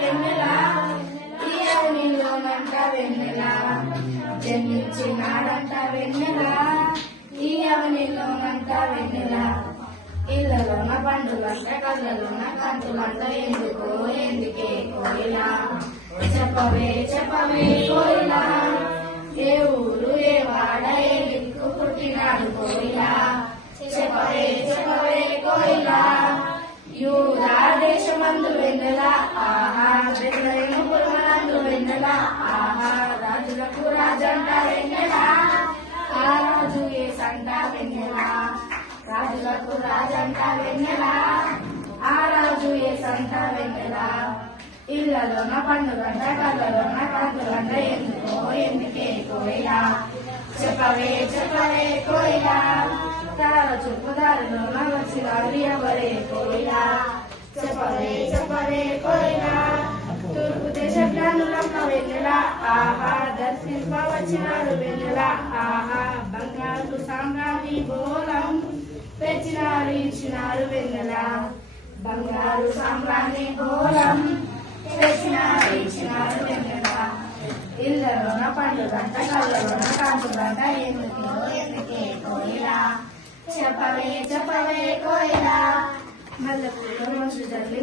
వెన్నెల ఈ అవనిలోనంట వెన్నెల జన్మించినాడంట వెన్నెల ఈ అవనిలోనంట వెన్నెల ఇళ్ళలోన పండుగంట కళ్ళలోన కంతులంట ఎందుకో ఎందుకే కోయిలా చెప్పవే చెప్పవే కోయిలా. ఏ ఊరు ఏ వాడ ఏ దిక్కు పుట్టినాడు కోయిలా చెప్పవే చెప్పవే కోయిలా యూదా దేశమందు వెన్నెల ఆహా బెత్లహేము వెన్నెల రాజులకు రాజంట వెన్నెల ఆ రాజు ఏ సంట వెన్నెల రాజులకు రాజంట వెన్నెల ఆ రాజు ఏ సంట వెన్నెల ఇళ్ళలోన పండుగంట కళ్ళలోన కాకులంట ఎందుకో ఎందుకే కోయిలా చెప్పవే చెప్పవే కోయిలా తార చూపుదారిలోన వచ్చిన ఎవరే కోయిలా ఆహా దర్శింప వచ్చినారు వెన్నెల ఆహా బంగారు సామ్రాణి బోలం తెచ్చినారు ఇచ్చినారు వెన్నెల బంగారు సామ్రాణి బోలం తెచ్చినారు ఇచ్చినారు వెన్నెల ఇళ్ళలోన పండుగంట కళ్ళలోన కాంతులంట ఎందుకో ఎందుకే కోయిలా చెప్పవే చెప్పవే కోయిలా. మల్లెపూల రోజు జల్లి